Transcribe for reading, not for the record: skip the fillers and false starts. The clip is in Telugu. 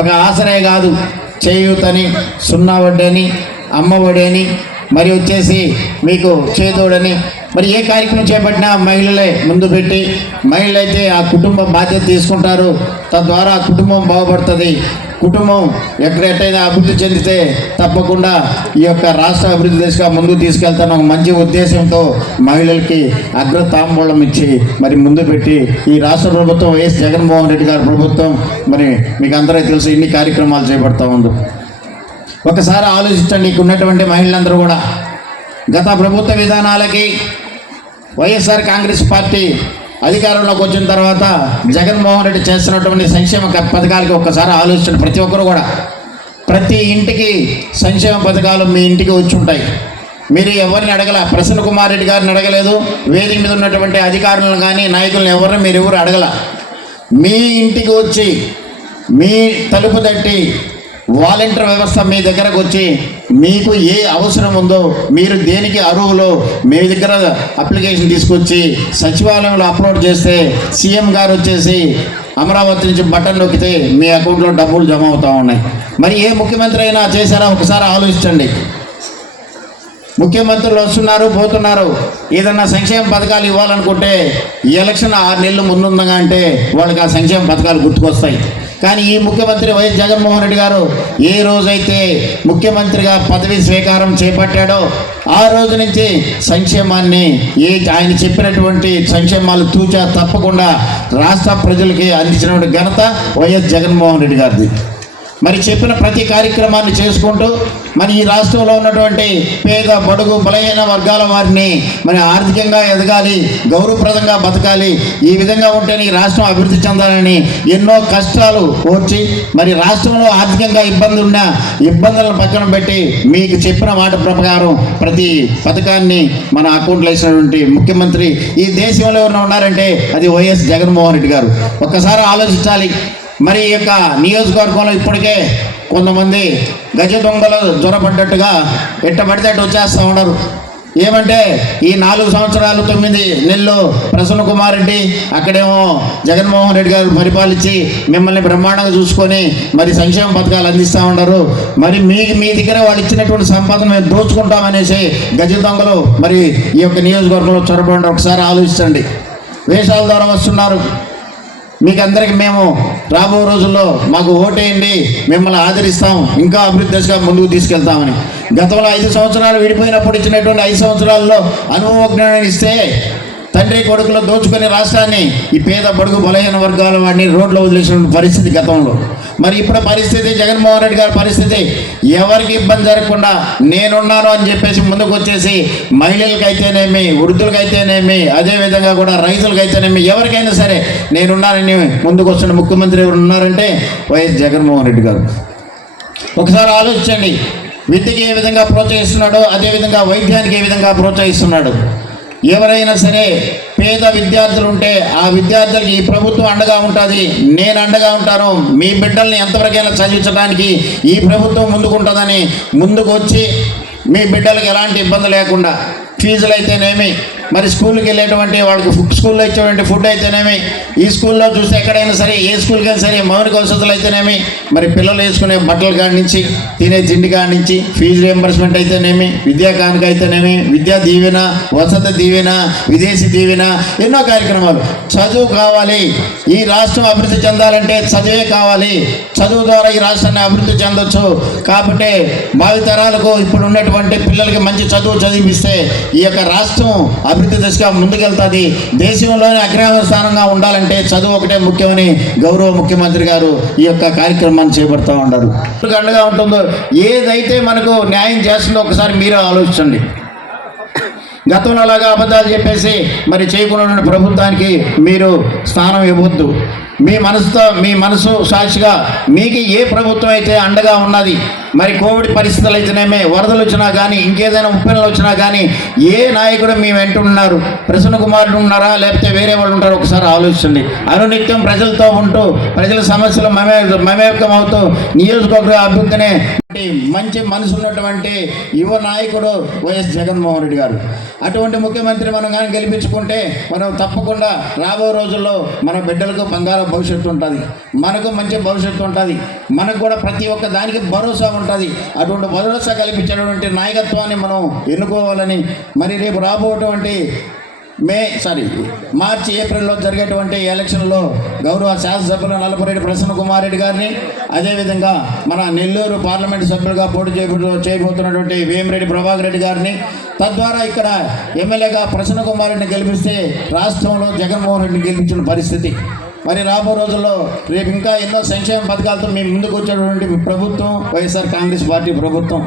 ఒక ఆసరే కాదు, చేయూతని, సున్నా వడ్డీ అని, అమ్మ ఒడి అని, మరి వచ్చేసి మీకు చేదోడని, మరి ఏ కార్యక్రమం చేపట్టినా మహిళలే ముందు పెట్టి మహిళలైతే ఆ కుటుంబ బాధ్యత తీసుకుంటారు. తద్వారా ఆ కుటుంబం బాగుపడుతుంది. కుటుంబం ఎక్కడెట్టయినా అభివృద్ధి చెందితే తప్పకుండా ఈ యొక్క రాష్ట్ర అభివృద్ధి దిశగా ముందుకు తీసుకెళ్తాను ఒక మంచి ఉద్దేశంతో మహిళలకి అగ్రతాంబూలం ఇచ్చి మరి ముందు పెట్టి ఈ రాష్ట్ర ప్రభుత్వం వైఎస్ జగన్మోహన్ రెడ్డి గారి ప్రభుత్వం మరి మీకు అందరికీ తెలుసు ఇన్ని కార్యక్రమాలు చేపడతా ఉంది. ఒకసారి ఆలోచించండి, ఇక్కడ ఉన్నటువంటి మహిళలందరూ కూడా గత ప్రభుత్వ విధానాలకి వైఎస్ఆర్ కాంగ్రెస్ పార్టీ అధికారంలోకి వచ్చిన తర్వాత జగన్మోహన్ రెడ్డి చేస్తున్నటువంటి సంక్షేమ పథకాలకి ఒక్కసారి ఆలోచించండి. ప్రతి ఒక్కరు కూడా ప్రతి ఇంటికి సంక్షేమ పథకాలు మీ ఇంటికి వచ్చి ఉంటాయి. మీరు ఎవరిని అడగల, ప్రసన్న కుమార్ రెడ్డి గారిని అడగలేదు, వేదిక మీద ఉన్నటువంటి అధికారులను కానీ నాయకులను ఎవరిని మీరు ఎవరు అడగల. మీ ఇంటికి వచ్చి మీ తలుపు తట్టి వాలంటీర్ వ్యవస్థ మీ దగ్గరకు వచ్చి మీకు ఏ అవసరం ఉందో, మీరు దేనికి అర్హులో మీ దగ్గర అప్లికేషన్ తీసుకొచ్చి సచివాలయంలో అప్లోడ్ చేస్తే సీఎం గారు వచ్చేసి అమరావతి నుంచి బటన్ నొక్కితే మీ అకౌంట్లో డబ్బులు జమ అవుతూ ఉన్నాయి. మరి ఏ ముఖ్యమంత్రి అయినా చేశారా? ఒకసారి ఆలోచించండి. ముఖ్యమంత్రులు వస్తున్నారు పోతున్నారు, ఏదన్నా సంక్షేమ పథకాలు ఇవ్వాలనుకుంటే ఎలక్షన్ 6 నెలలు ముందుందగా అంటే వాళ్ళకి ఆ సంక్షేమ పథకాలు గుర్తుకొస్తాయి. కానీ ఈ ముఖ్యమంత్రి వైఎస్ జగన్మోహన్ రెడ్డి గారు ఏ రోజైతే ముఖ్యమంత్రిగా పదవి స్వీకారం చేపట్టాడో ఆ రోజు నుంచి సంక్షేమాన్ని ఆయన చెప్పినటువంటి సంక్షేమాలు తూచా తప్పకుండా రాష్ట్ర ప్రజలకి అందించినటువంటి ఘనత వైఎస్ జగన్మోహన్ రెడ్డి గారిది. మరి చెప్పిన ప్రతి కార్యక్రమాన్ని చేసుకుంటూ మరి ఈ రాష్ట్రంలో ఉన్నటువంటి పేద బడుగు బలహీన వర్గాల వారిని మరి ఆర్థికంగా ఎదగాలి, గౌరవప్రదంగా బతకాలి, ఈ విధంగా ఉంటేనే ఈ రాష్ట్రం అభివృద్ధి చెందాలని ఎన్నో కష్టాలు వచ్చి మరి రాష్ట్రంలో ఆర్థికంగా ఇబ్బందులను పక్కన పెట్టి మీకు చెప్పిన మాట ప్రకారం ప్రతి పథకాన్ని మన అకౌంట్లో వేసినటువంటి ముఖ్యమంత్రి ఈ దేశంలో ఎవరైనా ఉన్నారంటే అది వైఎస్ జగన్మోహన్ రెడ్డి గారు. ఒక్కసారి ఆలోచించాలి. మరి ఈ యొక్క నియోజకవర్గంలో ఇప్పటికే కొంతమంది గజ దొంగలు జ్వరపడ్డట్టుగా ఎట్టబడితే అటు వచ్చేస్తూ ఉన్నారు. ఏమంటే ఈ 4 సంవత్సరాలు 9 నెలలు ప్రసన్న కుమార్ రెడ్డి అక్కడేమో జగన్మోహన్ రెడ్డి గారు పరిపాలించి మిమ్మల్ని బ్రహ్మాండంగా చూసుకొని మరి సంక్షేమ పథకాలు అందిస్తూ ఉన్నారు. మరి మీ దగ్గర వాళ్ళు ఇచ్చినటువంటి సంపదను మేము దోచుకుంటామనేసి గజ దొంగలు మరి ఈ యొక్క నియోజకవర్గంలో చొరబడి ఒకసారి ఆలోచించండి. వేషాల ద్వారా వస్తున్నారు. మీకు అందరికీ మేము రాబో రోజుల్లో మాకు ఓటేయండి, మిమ్మల్ని ఆదరిస్తాం, ఇంకా అభివృద్ధి దశగా ముందుకు తీసుకెళ్తామని గతంలో 5 సంవత్సరాలు విడిపోయినప్పుడు ఇచ్చినటువంటి 5 సంవత్సరాల్లో అనుభవజ్ఞానాన్ని ఇస్తే తండ్రి కొడుకులు దోచుకునే రాష్ట్రాన్ని ఈ పేద బడుగు బలహీన వర్గాల వాడిని రోడ్లో వదిలేసిన పరిస్థితి గతంలో. మరి ఇప్పుడు పరిస్థితి జగన్మోహన్ రెడ్డి గారి పరిస్థితి ఎవరికి ఇబ్బంది జరగకుండా నేనున్నాను అని చెప్పేసి ముందుకు వచ్చేసి మహిళలకైతేనేమి, వృద్ధులకైతేనేమి, అదేవిధంగా కూడా రైతులకైతేనేమి ఎవరికైనా సరే నేనున్నానని ముందుకు వస్తున్న ముఖ్యమంత్రి ఎవరు ఉన్నారంటే వైఎస్ జగన్మోహన్ రెడ్డి గారు. ఒకసారి ఆలోచించండి. విద్యకి ఏ విధంగా ప్రోత్సహిస్తున్నాడో అదేవిధంగా వైద్యానికి ఏ విధంగా ప్రోత్సహిస్తున్నాడు. ఎవరైనా సరే పేద విద్యార్థులు ఉంటే ఆ విద్యార్థులకి ఈ ప్రభుత్వం అండగా ఉంటుంది, నేను అండగా ఉంటాను, మీ బిడ్డల్ని ఎంతవరకైనా చదివించడానికి ఈ ప్రభుత్వం ముందుకుంటుందని ముందుకు వచ్చి మీ బిడ్డలకు ఎలాంటి ఇబ్బంది లేకుండా ఫీజులు అయితేనేమి, మరి స్కూల్కి వెళ్ళేటువంటి వాళ్ళకి స్కూల్లో ఇచ్చేటువంటి ఫుడ్ అయితేనేమి, ఈ స్కూల్లో చూస్తే ఎక్కడైనా సరే ఏ స్కూల్కి అయినా సరే మౌలిక వసతులు అయితేనేమి, మరి పిల్లలు వేసుకునే బట్టల కాడి నుంచి తినే తిండి కాడి నుంచి ఫీజు రియంబర్స్మెంట్ అయితేనేమి, విద్యా కానుక అయితేనేమి, విద్యా దీవెన, వసతి దీవెన, విదేశీ దీవెన, ఎన్నో కార్యక్రమాలు. చదువు కావాలి, ఈ రాష్ట్రం అభివృద్ధి చెందాలంటే చదువే కావాలి. చదువు ద్వారా ఈ రాష్ట్రాన్ని అభివృద్ధి చెందొచ్చు. కాబట్టి భావితరాలకు ఇప్పుడు ఉన్నటువంటి పిల్లలకి మంచి చదువు చదివిస్తే ఈ యొక్క రాష్ట్రం అభివృద్ధి దశగా ముందుకెళ్తుంది. దేశంలోనే అగ్రగామి స్థానంగా ఉండాలంటే చదువు ఒకటే ముఖ్యమని గౌరవ ముఖ్యమంత్రి గారు ఈ యొక్క కార్యక్రమాన్ని చేపడుతూ ఉన్నారు. అండగా ఉంటుందో ఏదైతే మనకు న్యాయం చేస్తుందో ఒకసారి మీరు ఆలోచించండి. గతంలో అలాగా అబద్ధాలు చెప్పేసి మరి చేయకుండా ప్రభుత్వానికి మీరు స్థానం ఇవ్వద్దు. మీ మనసు సాక్షిగా మీకు ఏ ప్రభుత్వం అయితే అండగా ఉన్నది మరి కోవిడ్ పరిస్థితులు అయితేనేమే, వరదలు వచ్చినా కానీ, ఇంకేదైనా ఉప్పెనలు వచ్చినా కానీ ఏ నాయకుడు మీ వెంట ఉన్నారు? ప్రసన్న కుమారుడు ఉన్నారా, లేకపోతే వేరే వాళ్ళు ఉంటారు? ఒకసారి ఆలోచించండి. అనునిత్యం ప్రజలతో ఉంటూ ప్రజల సమస్యలు మమేకం అవుతూ నియోజకవర్గ అభివృద్ధిని మంచి మనసు ఉన్నటువంటి యువ నాయకుడు వైఎస్ జగన్మోహన్ రెడ్డి గారు. అటువంటి ముఖ్యమంత్రి మనం కానీ గెలిపించుకుంటే మనం తప్పకుండా రాబో రోజుల్లో మన బిడ్డలకు బంగారు భవిష్యత్తు ఉంటుంది, మనకు మంచి భవిష్యత్తు ఉంటుంది, మనకు కూడా ప్రతి ఒక్క దానికి భరోసా ఉంటుంది. అటువంటి భరోసా కల్పించేటువంటి నాయకత్వాన్ని మనం ఎన్నుకోవాలని, మరి రేపు రాబోయేటువంటి మార్చి ఏప్రిల్లో జరిగేటువంటి ఎలక్షన్లో గౌరవ శాసనసభ్యులు నల్లపురెడ్డి ప్రసన్న కుమార్ రెడ్డి గారిని, అదేవిధంగా మన నెల్లూరు పార్లమెంటు సభ్యులుగా పోటీ చేయబోతున్నటువంటి వేమిరెడ్డి ప్రభాకర్ రెడ్డి గారిని, తద్వారా ఇక్కడ ఎమ్మెల్యేగా ప్రసన్న కుమార్ రెడ్డిని గెలిపిస్తే రాష్ట్రంలో జగన్మోహన్ రెడ్డిని గెలిపించిన పరిస్థితి. మరి రాబో రోజుల్లో రేపు ఇంకా ఎన్నో సంక్షేమ పథకాలతో మేము ముందుకు వచ్చేటువంటి ప్రభుత్వం వైఎస్ఆర్ కాంగ్రెస్ పార్టీ ప్రభుత్వం.